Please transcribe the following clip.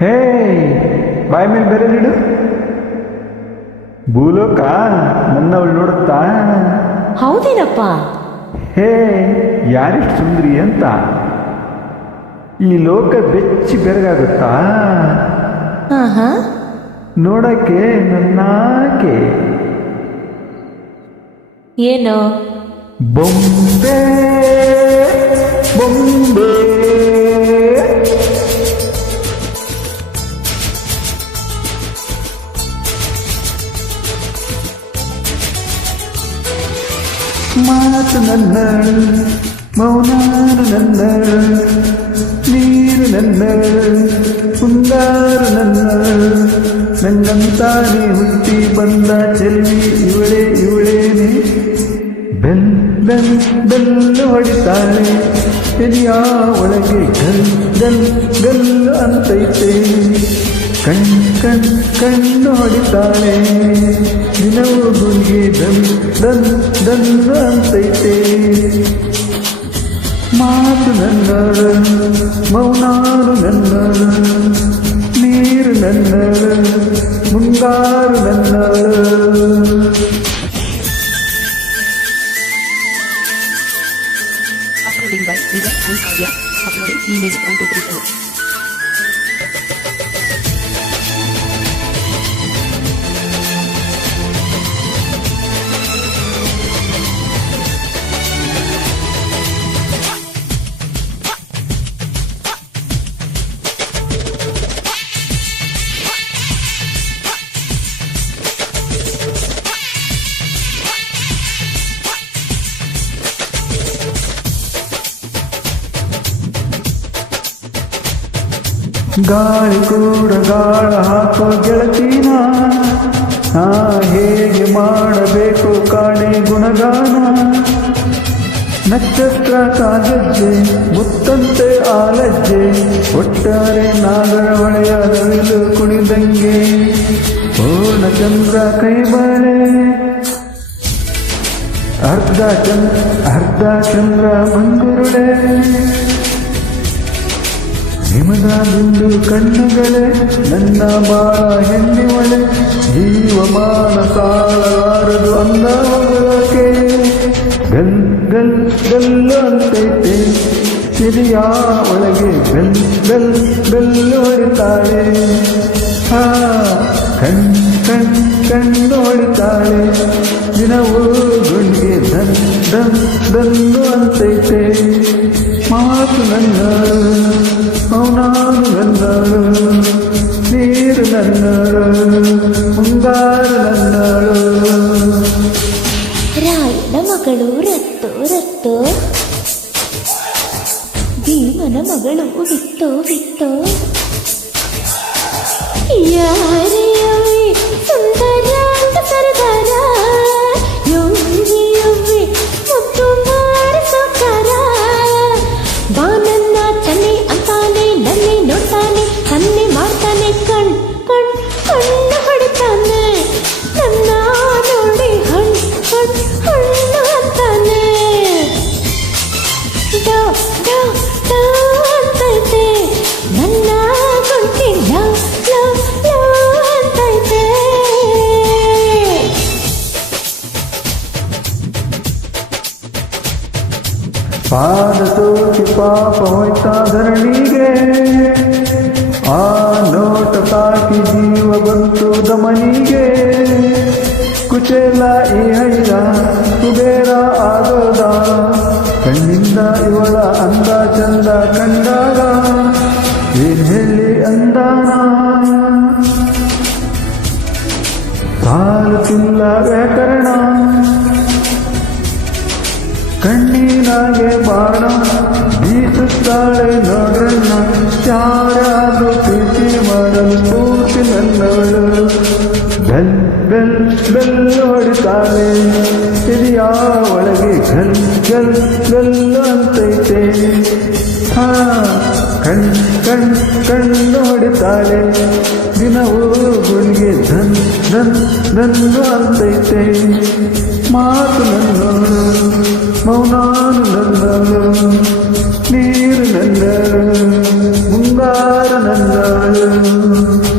ಹೇ ಬಾಯಿ ಮೇಲೆ ಬೆರಳಿಡು. ಭೂಲೋಕ ನನ್ನವಳು ನೋಡುತ್ತಾ. ಹೌದೇನಪ್ಪ. ಹೇ ಯಾರಿಷ್ಟು ಸುಂದ್ರಿ ಅಂತ. ಈ ಲೋಕ ಬೆಚ್ಚಿ ಬೆರಗಾಗುತ್ತಾ. ಆಹಾ, ನೋಡಕ್ಕೆ ನನ್ನಾಕೆ ಏನು ಬೊಂಬೆ ಬೊಂಬೆ. ಮಾತು ನನ್ನ, ಮೌನಾನು ನನ್ನ, ನೀರು ನನ್ನ, ಮುಂಗಾರು ನನ್ನ, ನಂಗಂತಾನೆ ಹುಟ್ಟಿ ಬಂದ ಚೆಲ್ವಿ ಇವಳೇನೆ. ಬೆಲ್ ಬೆಲ್ ಬೆಲ್ಲು ಹೊಡಿತಾಳೆ ಎದೆಯ ಒಳಗೆ ಗಲ್ ಗಲ್ ಗಲ್ಲು ಅಂತೈತೆ. ಕಣ್ಣು ಹೊಡಿತಾಳೆ ದಿನವೂ ಗುಂಗೆ ದಲ್ ದಲ್ ದಲ್ಲು ಅಂತೈತೆ. ಮಾತು ನನ್ನ, ಮೌನಾರು ನನ್ನ, ನೀರು ನನ್ನ, ಮುಂಗಾರು ನನ್ನ. Uploading by Vivek and Kavya. Uploading email 1234. ಗಾಳಿ ಕೂಡ ಗಾಳ ಹಾಕೋ ಗೆಳತಿನ, ನಾ ಹೇಗೆ ಮಾಡಬೇಕು ಕಾಣೆ ಗುಣಗಾನ. ನಕ್ಷತ್ರ ಕಾಗಜ್ಜೆ ಮುತ್ತಂತೆ ಆಲಜ್ಜೆ, ಒಟ್ಟಾರೆ ನಾಗರ ಹೊಳೆಯ ನವಿಲು ಕುಣಿದಂಗೆ. ಪೂರ್ಣಚಂದ್ರ ಕೈಬಳೆ ಅರ್ಧ ಚಂದ್ರ ಮಂಗುರುಳೆ. ನಿಮದ ಬಿಂದು ಕಣ್ಣುಗಳೇ ನನ್ನ ಬಾಳ ಹೆಣ್ಣಿವಳೆ. ಜೀವಮಾನ ಸಾಲಲಾರದು ಅಂದ ಹೊಗಳಕ್ಕೆ. ಗಲ್ ಗಲ್ ಗಲ್ಲು ಅಂತೈತೆ ಸಿರಿಯ ಒಳಗೆ ಗಲ್ ಗಲ್ ಗಲ್ಲು ಹೊಡಿತಾಳೆ. ಹಾ ಕಣ್ಣು ಹೊಡಿತಾಳೆ ದಿನವೂ ಗುಂಡಿಗೆ ದನ್ ದನ್ ದಲ್ಲು ಅಂತೈತೆ. ಮಾತು ನನ್ನ, ಮೌನಾನು ನನ್ನ, ನೀರು ನನ್ನ, ಮುಂಗಾರು ನನ್ನ. ರಾಯನ ಮಗಳು ರತ್ತು ರತ್ತು, ಭೀಮನ ಮಗಳು ವಿತ್ತೋ ವಿತ್ತೋ. ಯಾರೇ ಸುಂದರ ಅಂತ ಸರದಾರ, ಯೋಗಿ ಯೋಗಿ ಮುತ್ತು ಮಾಡಿಸೋಕಾರ. ಬಾನನ್ನ ಚನ್ನೆ ಅಂತಾನೆ, ನನ್ನೆ ನೋಡ್ತಾನೆ, ಕನ್ನೆ ಮಾಡ್ತಾನೆ, ಕಣ್ಣು ಹೊಡಿತಾನೆ. ನನ್ನ ನೋಡಿ ಹಣ್ಣು ಅಂತಾನೆ. ಡಾ ಡಾ ಡಾ ಅಂತೈತೆ ನನ್ನ ಗುಂಟಿ, ಲಾ ಲಾ ಲಾ ಅಂತೈತೆ. ಪಾದ ಸೋಚಿ ಪಾಪ ಹೋಯ್ತಾ ಧರಣಿಗೆ, ಆ ನೋಟ ತಾಕಿ ಜೀವ ಬಂತು ದಮನಿಗೆ. ಕುಚೇಲ ಈ ಹೈದ ಕುಬೇರ ಆಗೋದ, ಕಣ್ಣಿಂದ ಇವಳ ಅಂದ ಚಂದ ಕಂಡಾಗ. ಏನ್ ಹೇಳಿ ಅಂದಾನ, ಸಾಲುತ್ತಿಲ್ಲ ವ್ಯಾಕರಣ. ಕಣ್ಣಿನಾಗೆ ಬಾಣ ಬೀಸುತ್ತಾಳೆ ನೋಡ್ರಣ್ಣ. ಯಾರಾದ್ರೂ ಪ್ರೀತಿ ಮಾಡಲು ಪೂರ್ತಿ ನನ್ನವಳು. ಬೆಲ್ ಬೆಲ್ ಬೆಲ್ಲು ಹೊಡಿತಾಳೆ ಸಿರಿಯ ಒಳಗೆ ಗಲ್ ಗಲ್ ಗಲ್ಲು ಅಂತೈತೆ. ಹಾ ಕಣ್ಣು ಹೊಡಿತಾಳೆ ದಿನವೂ ಗುಣಿಗೆ ಧನ್ ಧನ್ ಧನ್ನು ಅಂತೈತೆ. ಮಾತು ನನ್ನವಳು, ಮೌನಾನು ನನ್ನ, ನೀರು ನನ್ನ, ಮುಂಗ ಬಂಗಾರ ನನ್ನವಳು